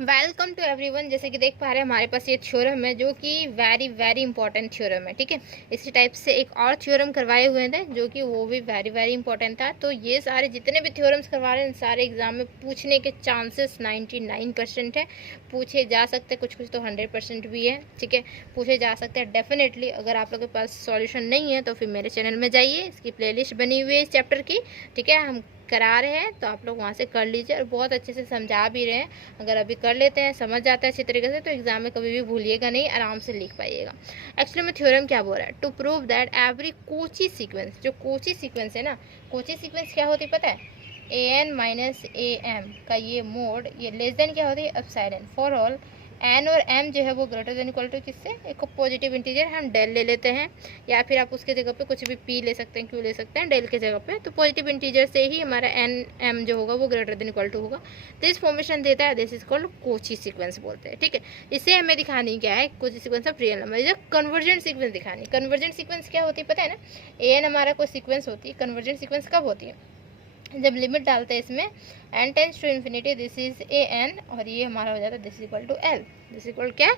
Welcome to everyone. जैसे कि देख पा रहे हैं हमारे पास ये थ्योरम है जो कि वेरी वेरी इंपॉर्टेंट थ्योरम है। ठीक है, इसी टाइप से एक और थ्योरम करवाए हुए थे जो कि वो भी वेरी वेरी इंपॉर्टेंट था। तो ये सारे जितने भी थ्योरम्स करवा रहे हैं सारे एग्जाम में पूछने के चांसेस 99% है। पूछे जा सकते हैं, कुछ कुछ तो 100% भी है। ठीक है, पूछे जा सकते हैं डेफिनेटली। अगर आप लोगों के पास सॉल्यूशन नहीं है तो फिर मेरे चैनल में जाइए, इसकी प्लेलिस्ट बनी हुई है इस चैप्टर की। ठीक है, हम करा रहे हैं तो आप लोग वहाँ से कर लीजिए और बहुत अच्छे से समझा भी रहे हैं। अगर अभी कर लेते हैं, समझ जाता है अच्छी तरीके से, तो एग्जाम में कभी भी भूलिएगा नहीं, आराम से लिख पाइएगा। एक्चुअली में थ्योरम क्या बोल रहा है, to prove that every Cauchy sequence, जो कोची सीक्वेंस है ना, कोची सीक्वेंस क्या होती है पता है, ए एन माइनस ए एम का ये मोड, ये लेस देन क्या होती है एप्सिलॉन फॉर ऑल एन और एम जो है वो ग्रेटर देन इक्वल टू किससे, एक पॉजिटिव इंटीजर हम डेल ले लेते हैं, या फिर आप उसके जगह पे कुछ भी पी ले सकते हैं, क्यू ले सकते हैं डेल के जगह पे। तो पॉजिटिव इंटीजर से ही हमारा एन एम जो होगा वो ग्रेटर देन इक्वल टू होगा। तो इस फॉर्मेशन देता है, this is called Kochi sequence बोलते हैं। ठीक है, इसे हमें दिखानी क्या है, Kochi sequence of real number, convergent sequence दिखानी। कन्वर्जेंट सीक्वेंस क्या होती है पता है ना, ए एन हमारा कोई सीक्वेंस होती है। कन्वर्जेंट सीक्वेंस कब होती है, जब लिमिट डालते हैं इसमें N tends to infinity, this is A N, और ये हमारा हो जाता है this equal to L. This equal क्या,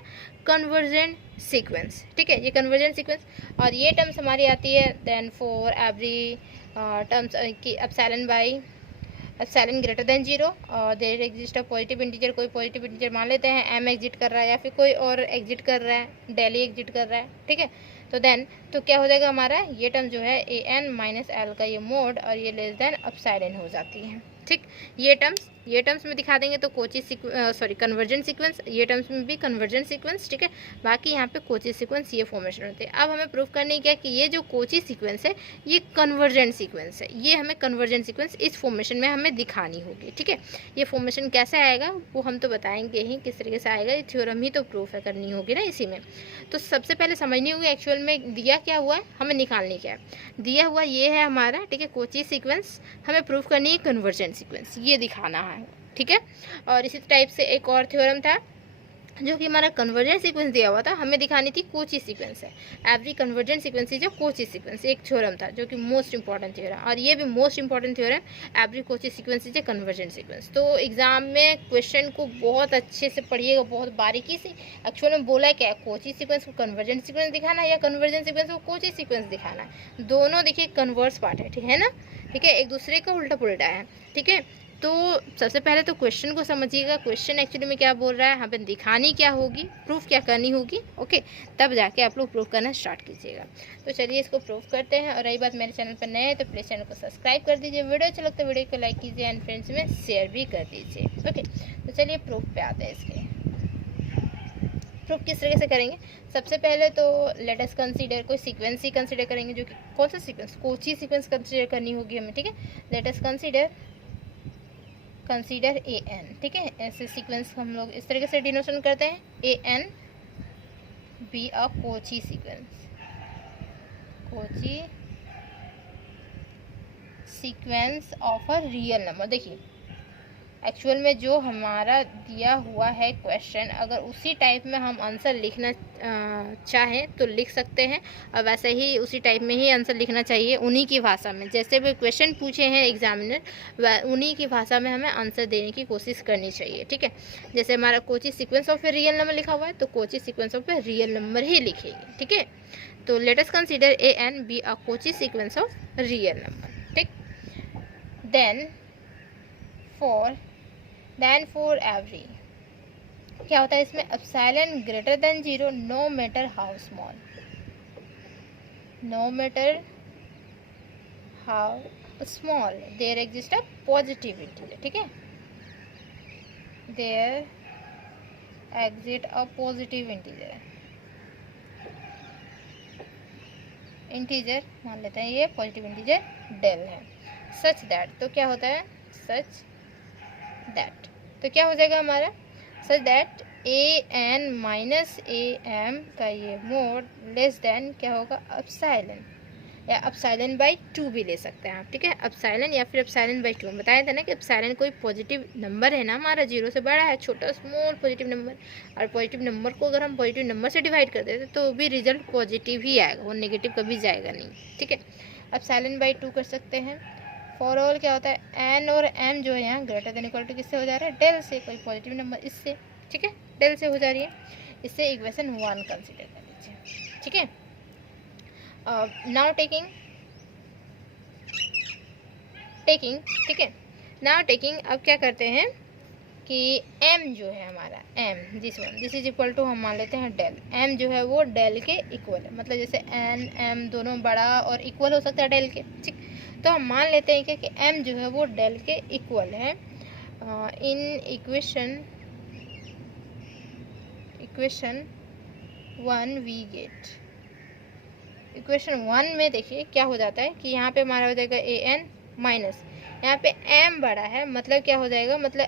कन्वर्जेंट सीक्वेंस। ठीक है, ये कन्वर्जेंट सीक्वेंस। और ये टर्म्स हमारी आती है देन फॉर एवरी टर्म्स की epsilon by epsilon greater than 0 और there exist a positive integer, कोई पॉजिटिव इंटीजर मान लेते हैं, एम एग्जिट कर रहा है या फिर कोई और एग्जिट कर रहा है, डेली एग्जिट कर रहा है। ठीक है, तो देन तो क्या हो जाएगा हमारा ये टर्म जो है ए एन माइनस एल का ये मोड, और ये लेस देन एप्सिलॉन हो जाती है। ठीक, ये टर्म्स में दिखा देंगे तो कोची सॉरी कन्वर्जेंट सीक्वेंस, ये टर्म्स में भी कन्वर्जेंट सीक्वेंस। ठीक है, बाकी यहाँ पे कोची सीक्वेंस ये फॉर्मेशन होते हैं। अब हमें प्रूफ करनी क्या कि ये जो कोची सीक्वेंस है ये कन्वर्जेंट सीक्वेंस है, ये हमें कन्वर्जेंट सीक्वेंस इस फॉर्मेशन में हमें दिखानी होगी। ठीक है, ये फॉर्मेशन कैसे आएगा वो हम तो बताएंगे ही, किस तरीके से आएगा, ये थ्योरम ही तो प्रूफ है करनी होगी ना इसी में। तो सबसे पहले समझनी होगी एक्चुअल में दिया क्या हुआ है, हमें निकालनी क्या है। दिया हुआ ये है हमारा, ठीक है, कोची सीक्वेंस, हमें प्रूफ करनी है कन्वर्जेंट सीक्वेंस, ये दिखाना है। ठीक है, और इसी टाइप से एक और थ्योरम था जो कि हमारा कन्वर्जेंट सीक्वेंस दिया हुआ था, हमें दिखानी थी कोची सीक्वेंस है। Every convergent sequence is a Cauchy sequence, एक थ्योरम था जो कि मोस्ट इंपॉर्टेंट थ्योरम, और ये भी most important theorem, every Cauchy sequence is a convergent sequence. तो एग्जाम में क्वेश्चन को बहुत अच्छे से पढ़िएगा, बहुत बारीकी से। एक्चुअल में बोला क्या है, कोची सीक्वेंस को कन्वर्जेंट सीक्वेंस दिखाना है या कन्वर्जेंट सीक्वेंस को कोची सीक्वेंस दिखाना है। दोनों देखिए कन्वर्स पार्ट है, ठीक है ना। ठीक है, एक दूसरे का उल्टा पुल्टा है। ठीक है, तो सबसे पहले तो क्वेश्चन को समझिएगा, क्वेश्चन एक्चुअली में क्या बोल रहा है, हमें दिखानी क्या होगी, प्रूफ क्या करनी होगी। ओके, तब जाके आप लोग प्रूफ करना स्टार्ट कीजिएगा। तो चलिए इसको प्रूफ करते हैं। और रही बात मेरे चैनल पर नए हैं तो प्लीज़ चैनल को सब्सक्राइब कर दीजिए, वीडियो अच्छा लगता है वीडियो को लाइक कीजिए एंड फ्रेंड्स में शेयर भी कर दीजिए। ओके, तो चलिए प्रूफ पे आते हैं। इसके प्रूफ किस तरीके से करेंगे, सबसे पहले तो लेट अस कंसीडर, कोई सीक्वेंस ही कंसीडर करेंगे, जो कि कौन सा सीक्वेंस, कोची सीक्वेंस कंसीडर करनी होगी हमें। ठीक है, लेट अस कंसीडर ए एन। ठीक है, ऐसे सीक्वेंस हम लोग इस तरीके से डिनोशन करते हैं, a n be a Cauchy sequence, Cauchy sequence of a real number. देखिए एक्चुअल में जो हमारा दिया हुआ है क्वेश्चन, अगर उसी टाइप में हम आंसर लिखना चाहें तो लिख सकते हैं, और वैसे ही उसी टाइप में ही आंसर लिखना चाहिए, उन्हीं की भाषा में, जैसे भी क्वेश्चन पूछे हैं एग्जामिनर उन्हीं की भाषा में हमें आंसर देने की कोशिश करनी चाहिए। ठीक है, जैसे हमारा Cauchy sequence of a real number लिखा हुआ है तो Cauchy sequence of a real number ही लिखेंगे। ठीक है, तो let us consider A n be a Cauchy sequence of real number. ठीक, देन फॉर एवरी क्या होता है इसमें, epsilon greater than 0 no matter how small, no matter how small there exist a positive integer. ठीक है, there exist a positive integer मान लेते हैं, ये पॉजिटिव इंटीजर डेल है, सच दैट, तो क्या होता है सच दैट, तो क्या हो जाएगा हमारा such that A N minus A M का ये मोड लेस देन क्या होगा एप्सिलॉन, या एप्सिलॉन बाई 2 भी ले सकते हैं आप। ठीक है, एप्सिलॉन या फिर एप्सिलॉन बाई 2, बताया था ना कि एप्सिलॉन कोई पॉजिटिव नंबर है ना, हमारा 0 से बड़ा है, छोटा स्मॉल पॉजिटिव नंबर, और पॉजिटिव नंबर को अगर हम पॉजिटिव नंबर से डिवाइड कर देते तो भी रिजल्ट पॉजिटिव ही आएगा, वो नेगेटिव कभी जाएगा नहीं। ठीक है, एप्सिलॉन बाई 2 कर सकते हैं। फॉर ऑल क्या होता है, एन और एम जो है यहाँ ग्रेटर देन इक्वल टू किससे हो जा रहा है, डेल से, कोई पॉजिटिव नंबर इससे, ठीक है, डेल से हो जा रही है। इससे इक्वेशन 1 कंसिडर कर लीजिए, ठीक है। नाउ टेकिंग, ठीक है, नाउ टेकिंग, अब क्या करते हैं कि m जो है हमारा, m this is equal to, हम मान लेते हैं डेल, m जो है वो डेल के इक्वल है, मतलब जैसे n m दोनों बड़ा और इक्वल हो सकता है डेल के, ठीक। तो हम मान लेते हैं कि m जो है वो डेल के इक्वल है। In equation 1 we get, equation 1 में देखिए क्या हो जाता है कि यहाँ पे हमारा हो जाएगा ए एन माइनस, यहाँ पे m बड़ा है, मतलब क्या हो जाएगा, मतलब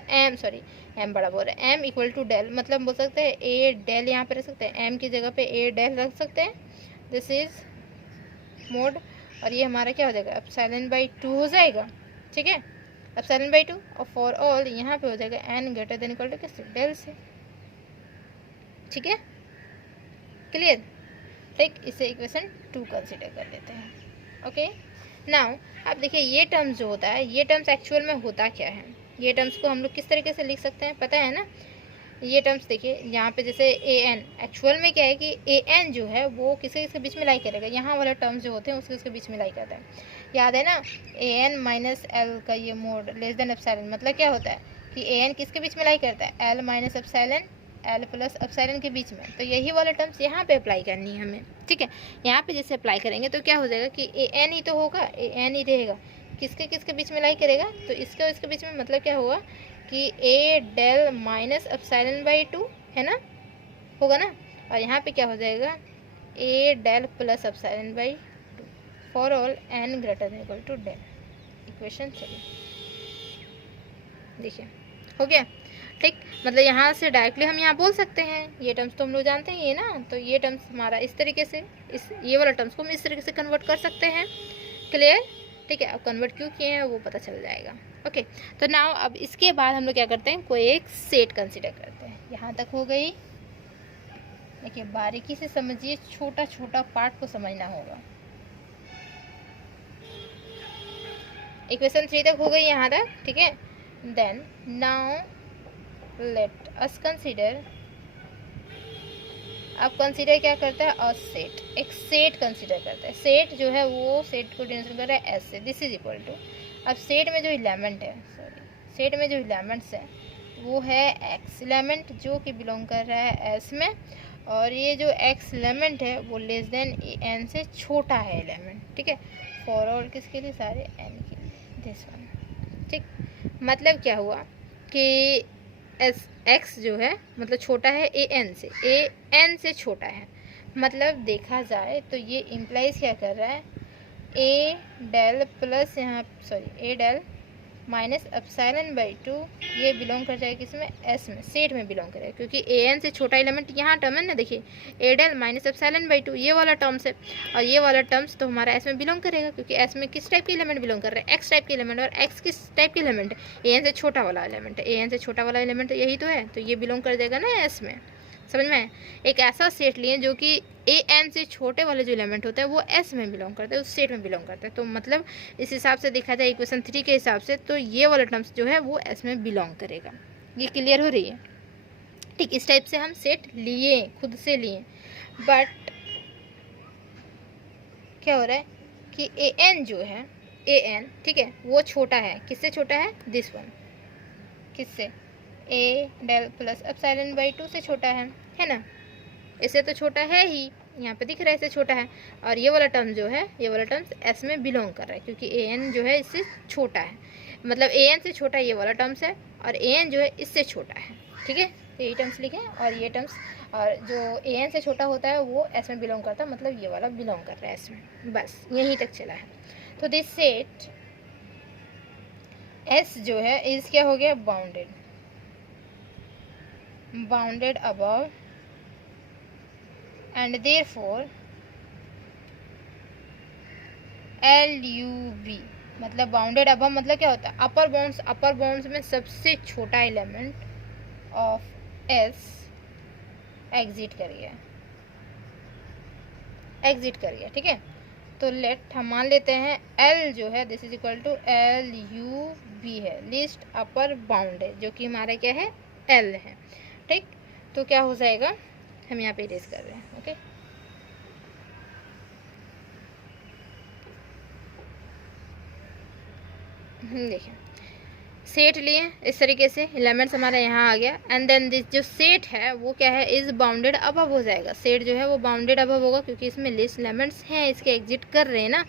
m बड़ा बोल रहे हैं, m इक्वल टू डेल, मतलब बोल सकते हैं a डेल, यहाँ पे रख सकते हैं m की जगह पे a डेल रख सकते हैं, दिस इज मोड। और ये हमारा क्या हो जाएगा, एप्सिलॉन बाई 2 हो जाएगा, ठीक है, एप्सिलॉन बाई 2। और फॉर ऑल यहाँ पे हो जाएगा n greater than equal to किससे, डेल से, ठीक है, क्लियर, ठीक। इसे इक्वेशन 2 कंसिडर कर लेते हैं, ओके। नाउ अब देखिए ये टर्म्स जो होता है, ये टर्म्स एक्चुअल में होता क्या है, ये टर्म्स को हम लोग किस तरीके से लिख सकते हैं पता है ना। ये टर्म्स देखिए यहाँ पे जैसे ए एन, एक्चुअल में क्या है कि ए एन जो है वो किसके बीच में लाई करेगा, यहाँ वाले टर्म्स जो होते हैं उसके बीच में लाई करता है, याद है ना, ए एन माइनस एल का ये मोड लेस देन एप्सिलॉन, मतलब क्या होता है कि ए एन किसके बीच में लाई करता है, L minus epsilon, L plus epsilon के बीच में। तो यही वाले टर्म्स यहाँ पे अप्लाई करनी है हमें, ठीक है। यहाँ पे जैसे अप्लाई करेंगे तो क्या हो जाएगा कि ए एन ही तो होगा, ए एन ही रहेगा, किसके बीच में लाई करेगा, तो इसके और इसके बीच में, मतलब क्या होगा कि ए डेल माइनस एप्सिलॉन बाई 2 है ना, होगा ना। और यहाँ पे क्या हो जाएगा, a del plus epsilon by 2 for all n greater than equal to del, equation 3, देखिए हो गया, ठीक। मतलब यहाँ से डायरेक्टली हम यहाँ बोल सकते हैं, ये टर्म्स तो हम लोग जानते हैं ये ना, तो ये टर्म्स हमारा इस तरीके से, ये वाला टर्म्स को हम इस तरीके से कन्वर्ट कर सकते हैं, क्लियर, ठीक है। अब कन्वर्ट क्यों किए हैं वो पता चल जाएगा, ओके। तो नाउ अब इसके बाद हम लोग क्या करते हैं, कोई एक सेट कंसिडर करते हैं। यहाँ तक हो गई, देखिए बारीकी से समझिए, छोटा छोटा पार्ट को समझना होगा। इक्वेशन 3 तक हो गई यहाँ तक, ठीक है। Then now let us consider, अब कंसिडर क्या करता है, अ सेट, एक सेट कंसिडर करता है। सेट जो है वो सेट को डिनोट कर रहा है एस से, दिस इज इक्वल टू, अब सेट में जो एलिमेंट है, सेट में जो एलिमेंट्स है वो है एक्स एलिमेंट जो कि बिलोंग कर रहा है एस में, और ये जो एक्स एलिमेंट है वो लेस देन एन से छोटा है एलिमेंट, ठीक है। फॉर ऑल किसके लिए, सारे एन के लिए, दिस वन, ठीक। मतलब क्या हुआ कि एस एक्स जो है मतलब छोटा है ए एन से छोटा है, मतलब देखा जाए तो ये इम्प्लाइज क्या कर रहा है, ए डेल प्लस यहाँ ए डेल माइनस एप्सिलॉन बाई 2, ये बिलोंग कर जाएगा किसमें, एस में, सेट में बिलोंग करेगा, क्योंकि ए एन से छोटा एलिमेंट यहाँ टर्म है ना, देखिए ए डेल माइनस एप्सिलॉन बाई 2 ये वाला टर्म्स है, और ये वाला टर्म्स तो हमारा एस में बिलोंग करेगा, क्योंकि एस में किस टाइप के एलिमेंट बिलोंग कर रहा है, एक्स टाइप के एलिमेंट, और एक्स किस टाइप के एलिमेंट है, ए एन से छोटा वाला एलिमेंट है, ए एन से छोटा वाला एलिमेंट यही तो है, तो ये बिलोंग कर जाएगा ना एस में, समझ में। एक ऐसा सेट लिए जो कि ए एन से छोटे वाले जो एलिमेंट होता है वो एस में बिलोंग करते हैं, उस सेट में बिलोंग करते हैं, तो मतलब इस हिसाब से देखा जाए इक्वेशन 3 के हिसाब से तो ये वाला टर्म्स जो है वो एस में बिलोंग करेगा। ये क्लियर हो रही है, ठीक। इस टाइप से हम सेट लिए, खुद से लिए, बट क्या हो रहा है कि ए एन जो है, ए एन, ठीक है, वो छोटा है, किससे छोटा है, दिस वन, किससे, ए डेल प्लस एप्सिलॉन बाई 2 से छोटा है ना, इससे तो छोटा है ही, यहाँ पे दिख रहा है इससे छोटा है, और ये वाला टर्म जो है, ये वाला टर्म्स एस में बिलोंग कर रहा है, क्योंकि ए एन जो है इससे छोटा है, मतलब ए एन से छोटा ये वाला टर्म्स है, और ए एन जो है इससे छोटा है, ठीक है। तो ये टर्म्स लिखे, और ये टर्म्स, और जो ए एन से छोटा होता है वो एस में बिलोंग करता है, मतलब ये वाला बिलोंग कर रहा है एस में, बस यहीं तक चला है। तो दिस सेट एस जो है इस क्या हो गया, bounded above, and therefore LUV, मतलब बाउंडेड अबव मतलब क्या होता है, अपर बाउंड्स में सबसे छोटा एलिमेंट ऑफ एस एग्जिट कर गया, ठीक है। तो लेट हम मान लेते हैं L जो है this is equal to LUB है, लिस्ट अपर बाउंड है, जो कि हमारा क्या है L है। ठीक, तो क्या हो जाएगा, हम यहाँ पे इरेज कर रहे हैं। ओके, देखिए सेट लिए इस तरीके से, एलिमेंट्स हमारा यहाँ आ गया, एंड देन दिस जो सेट है वो क्या है, इज बाउंडेड अबव हो जाएगा। सेट जो है वो बाउंडेड अबव होगा, क्योंकि इसमें लिस्ट एलिमेंट्स हैं, इसके एग्जिट कर रहे हैं ना,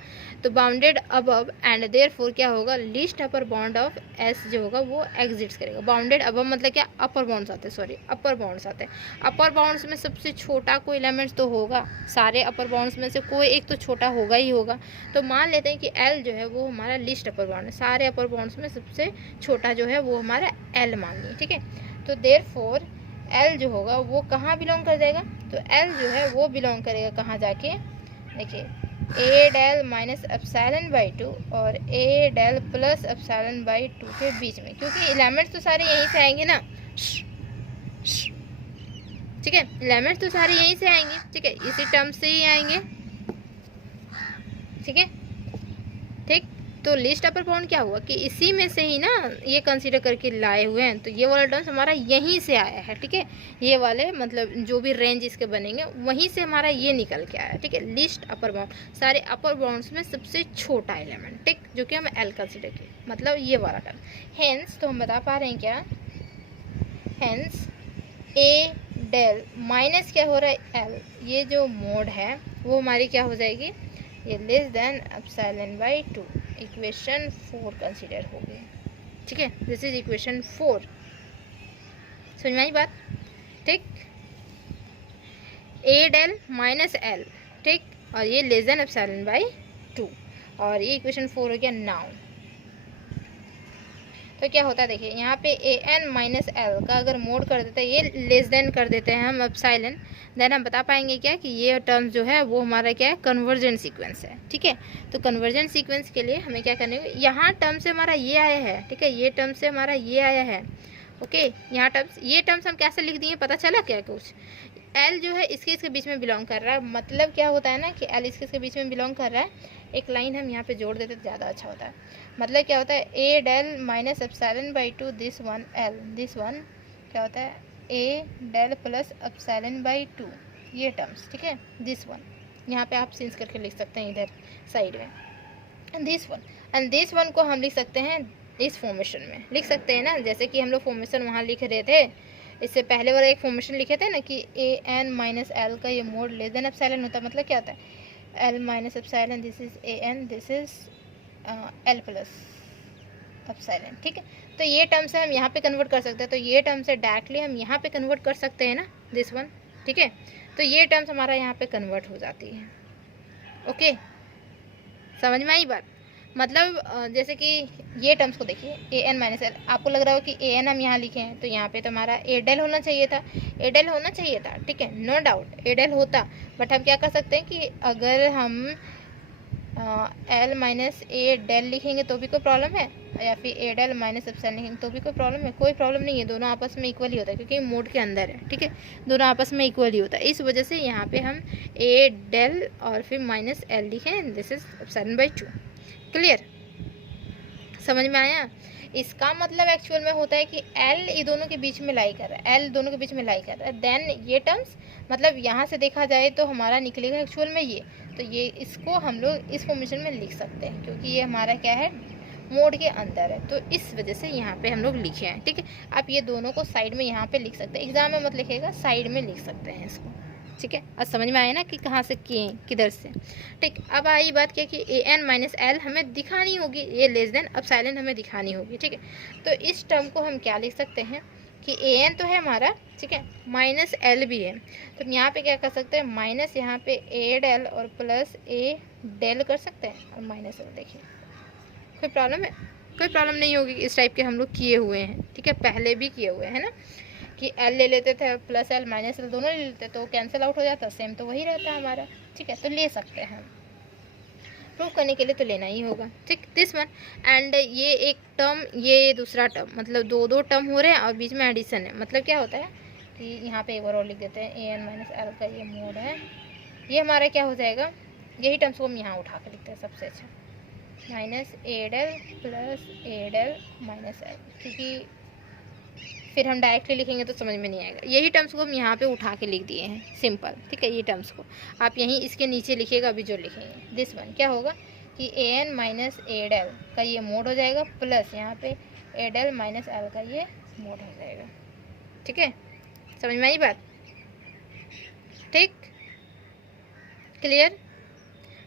तो बाउंडेड अबव, एंड देयरफॉर क्या होगा, list upper bound of S जो होगा वो एग्जिट्स करेगा। बाउंडेड अबव मतलब क्या, अपर बाउंड्स आते हैं, सॉरी अपर बाउंड्स आते हैं। अपर बाउंड्स में सबसे छोटा कोई एलिमेंट्स तो होगा, सारे अपर बाउंड्स में से कोई एक तो छोटा होगा ही होगा। तो मान लेते हैं कि एल जो है वो हमारा लिस्ट अपर बाउंड है, सारे अपर बाउंड्स में सबसे छोटा जो है वो हमारा एल मान ली। ठीक है, तो देयरफॉर एल जो होगा वो कहाँ बिलोंग कर जाएगा, तो एल जो है वो बिलोंग करेगा कहाँ जाके, देखिए ए डेल माइनस एप्सिलॉन बाई 2 और ए डेल प्लस एप्सिलॉन बाई 2 के बीच में, क्योंकि एलिमेंट्स तो सारे यहीं से आएंगे ना। ठीक है, एलिमेंट्स तो सारे यहीं से आएंगे, ठीक है, इसी टर्म से ही आएंगे। ठीक है, ठीक, तो लिस्ट अपर बाउंड क्या हुआ कि इसी में से ही ना ये कंसीडर करके लाए हुए हैं, तो ये वाला टर्म्स हमारा यहीं से आया है। ठीक है, ये वाले मतलब जो भी रेंज इसके बनेंगे वहीं से हमारा ये निकल के आया। ठीक है, लिस्ट अपर बाउंड, सारे अपर बाउंड्स में सबसे छोटा एलिमेंट, ठीक, जो कि हम एल कंसीडर किए, मतलब ये वाला टर्म। हेंस तो हम बता पा रहे हैं क्या, हेंस ए डेल माइनस क्या हो रहा है एल, ये जो मोड है वो हमारी क्या हो जाएगी, ये less than epsilon by 2, equation 4 consider हो गई। ठीक है, दिस इज इक्वेशन 4, समझ में आई बात। ठीक, ए डेल माइनस एल, ठीक, और ये लेस देन एप्सिलॉन बाई 2, और ये इक्वेशन 4 हो गया नाउ। तो क्या होता है, देखिए यहाँ पे ए एन माइनस एल का अगर मोड कर देते हैं, ये लेस देन कर देते हैं हम एप्सिलॉन, देन हम बता पाएंगे क्या कि ये टर्म जो है वो हमारा क्या है, कन्वर्जेंट सीक्वेंस है। ठीक है, तो कन्वर्जेंट सीक्वेंस के लिए हमें क्या करने, यहाँ टर्म से हमारा ये आया है, ठीक है, ये टर्म से हमारा ये आया है। ओके, यहाँ टर्म्स, ये टर्म्स हम कैसे लिख दिए पता चला क्या, कुछ एल जो है इसके बीच में बिलोंग कर रहा है, मतलब क्या होता है ना कि एल इसके बीच में बिलोंग कर रहा है, एक लाइन हम यहाँ पे जोड़ देते तो ज़्यादा अच्छा होता है। मतलब क्या होता है, a del minus epsilon by 2 this one L, this one क्या होता है, a del plus epsilon by 2, ये टर्म्स। ठीक है, दिस वन यहाँ पे आप चेंज करके लिख सकते हैं इधर साइड में, एंड दिस वन को हम लिख सकते हैं इस फॉर्मेशन में, लिख सकते हैं ना, जैसे कि हम लोग फॉर्मेशन वहाँ लिख रहे थे, इससे पहले वाला एक फॉर्मेशन लिखे थे ना कि ए एन माइनस एल का ये मोड लेस देन एप्सिलॉन होता है। मतलब क्या होता है, L minus epsilon, this is A N, this is L plus epsilon. ठीक है, तो ये टर्म से हम यहाँ पे कन्वर्ट कर सकते हैं, तो ये टर्म से डायरेक्टली हम यहाँ पे कन्वर्ट कर सकते हैं ना, दिस वन। ठीक है, तो ये टर्म्स हमारा यहाँ पे कन्वर्ट हो जाती है। ओके, समझ में आई बात। मतलब जैसे कि ये टर्म्स को देखिए, ए एन माइनस एल, आपको लग रहा हो कि ए एन हम यहाँ लिखे हैं, तो यहाँ पे तो हमारा ए डेल होना चाहिए था, ए डेल होना चाहिए था। ठीक है, नो डाउट ए डेल होता, बट हम क्या कर सकते हैं कि अगर हम एल माइनस ए डेल लिखेंगे तो भी कोई प्रॉब्लम है, या फिर ए डेल माइनस एप्सिलॉन लिखेंगे तो भी कोई प्रॉब्लम है, कोई प्रॉब्लम नहीं है, दोनों आपस में इक्वल ही होता है, क्योंकि मोड के अंदर है। ठीक है, दोनों आपस में इक्वल ही होता है, इस वजह से यहाँ पे हम ए डेल और फिर माइनस एल लिखें, this is epsilon by 2। Clear, समझ में आया। इसका मतलब एक्चुअल में होता है कि L ये दोनों के बीच में लाई कर रहा है, L दोनों के बीच में लाई कर रहा है, देन ये टर्म्स मतलब यहाँ से देखा जाए तो हमारा निकलेगा एक्चुअल में ये, तो ये इसको हम लोग इस फॉर्मेशन में लिख सकते हैं, क्योंकि ये हमारा क्या है, मोड के अंदर है, तो इस वजह से यहाँ पे हम लोग लिखे हैं। ठीक है, आप ये दोनों को साइड में यहाँ पे लिख सकते हैं, एग्जाम में मत लिखेगा, साइड में लिख सकते हैं इसको। ठीक है, अब समझ में आया ना कि कहाँ से किए, किधर से। ठीक, अब आई बात क्या कि ए एन माइनस एल हमें दिखानी होगी, ये लेस देन एप्सिलॉन हमें दिखानी होगी। ठीक है, तो इस टर्म को हम क्या लिख सकते हैं कि ए एन तो है हमारा, ठीक है, माइनस एल भी है, तो यहाँ पे क्या कर सकते हैं, माइनस यहाँ पे ए डेल और प्लस ए डेल कर सकते हैं, और माइनस एल। देखिए कोई प्रॉब्लम है, कोई प्रॉब्लम नहीं होगी, इस टाइप के हम लोग किए हुए हैं। ठीक है, पहले भी किए हुए हैं ना, कि एल ले लेते थे प्लस एल माइनस एल दोनों ले लेते, तो कैंसिल आउट हो जाता, सेम तो वही रहता है हमारा। ठीक है, तो ले सकते हैं हम, प्रूव करने के लिए तो लेना ही होगा। ठीक, दिस वन, एंड ये एक टर्म, ये दूसरा टर्म, मतलब दो टर्म हो रहे हैं और बीच में एडिशन है। मतलब क्या होता है कि यहाँ पे एक बार और लिख देते हैं, ए एन माइनस एल का ये मोड है, ये हमारा क्या हो जाएगा, यही टर्म्स को हम यहाँ उठा के लिखते हैं सबसे अच्छा, माइनस ए डेल प्लस ए डेल माइनस एल, क्योंकि फिर हम डायरेक्टली लिखेंगे तो समझ में नहीं आएगा। यही टर्म्स को हम यहाँ पे उठा के लिख दिए हैं, सिंपल, ठीक है। ये टर्म्स को आप यहीं इसके नीचे लिखिएगा अभी जो लिखेंगे। दिस वन क्या होगा कि ए एन माइनस ए डेल का ये मोड हो जाएगा, प्लस यहाँ पे ए डेल माइनस एल का ये मोड हो जाएगा, ठीक है। समझ में आई बात? ठीक, क्लियर?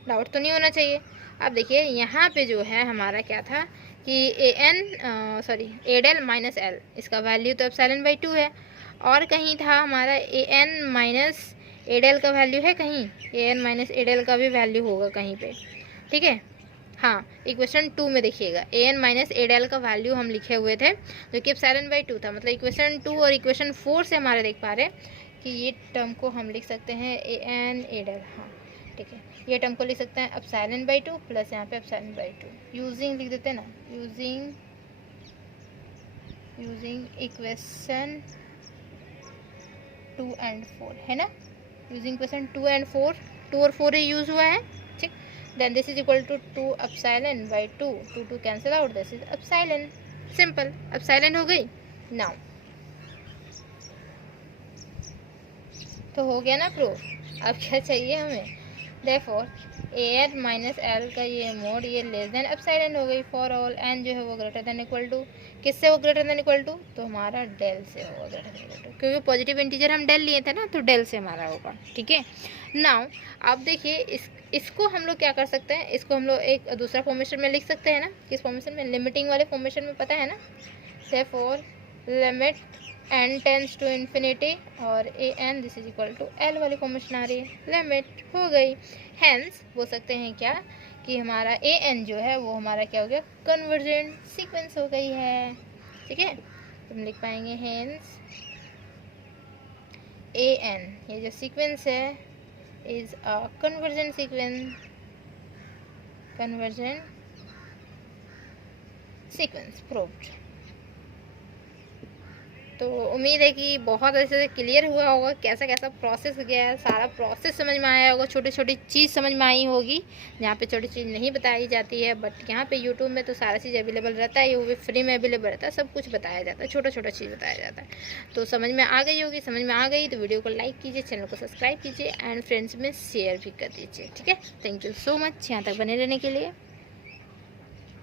डाउट तो नहीं होना चाहिए। अब देखिए यहाँ पे जो है हमारा क्या था कि ए डेल माइनस एल, इसका वैल्यू तो एप्सिलॉन बाई 2 है, और कहीं था हमारा ए एन माइनस ए डेल का वैल्यू है कहीं, ए एन माइनस ए डेल का भी वैल्यू होगा कहीं पे, ठीक है। हाँ, इक्वेशन 2 में देखिएगा ए एन माइनस ए डेल का वैल्यू हम लिखे हुए थे जो कि एप्सिलॉन बाई 2 था। मतलब इक्वेशन 2 और इक्वेशन 4 से हमारे देख पा रहे हैं कि ये टर्म को हम लिख सकते हैं ए एन ए डेल, हाँ ठीक है। ये टर्म को लिख सकते हैं एप्सिलॉन बाई 2 प्लस यहाँ पे एप्सिलॉन बाई 2, यूजिंग लिख देते हैं ना, यूजिंग इक्वेशन 2 एंड 4 है ना, यूजिंग इक्वेशन 2 एंड 4, 2 और 4 यूज हुआ है, ठीक। Then this is equal to 2 epsilon by 2, 2 cancel out, this is epsilon, simple, epsilon हो गई। नाउ तो हो गया ना प्रूफ। अब क्या चाहिए हमें, देयरफॉर ए एन माइनस एल का ये मोड ये लेस देन एप्सिलॉन हो गई फॉर ऑल एन जो है वो ग्रेटर देन इक्वल टू, किससे वो ग्रेटर देन इक्वल टू, तो हमारा डेल से होगा ग्रेटर देन इक्वल टू, क्योंकि पॉजिटिव इंटीजर हम डेल लिए थे ना, तो डेल से हमारा होगा, ठीक है। नाउ अब देखिए इसको हम लोग क्या कर सकते हैं, इसको हम लोग एक दूसरा फॉर्मेशन में लिख सकते हैं ना, किस फॉर्मेशन में, लिमिटिंग वाले फॉर्मेशन में, पता है ना। Therefore limit n tends to infinity और a N this is equal to L वाली फॉर्मेशन आ रही है, लिमिट हो गई। हेंस बोल सकते हैं क्या कि हमारा ए एन जो है वो हमारा क्या हो गया, कन्वर्जेंट सीक्वेंस हो गई है, ठीक है। तो हम लिख पाएंगे हेंस ए एन, ये जो सीक्वेंस है is a convergent sequence, proved. तो उम्मीद है कि बहुत अच्छे से क्लियर हुआ होगा, कैसा कैसा प्रोसेस गया है, सारा प्रोसेस समझ में आया होगा, छोटी छोटी चीज़ समझ में आई होगी जहाँ पे छोटी चीज़ नहीं बताई जाती है, बट यहाँ पे यूट्यूब में तो सारा चीज़ अवेलेबल रहता है, वो भी फ्री में अवेलेबल रहता है, सब कुछ बताया जाता है, छोटा छोटा चीज़ बताया जाता है। तो समझ में आ गई होगी, समझ में आ गई तो वीडियो को लाइक कीजिए, चैनल को सब्सक्राइब कीजिए एंड फ्रेंड्स में शेयर भी कर दीजिए, ठीक है। थैंक यू सो मच यहाँ तक बने रहने के लिए।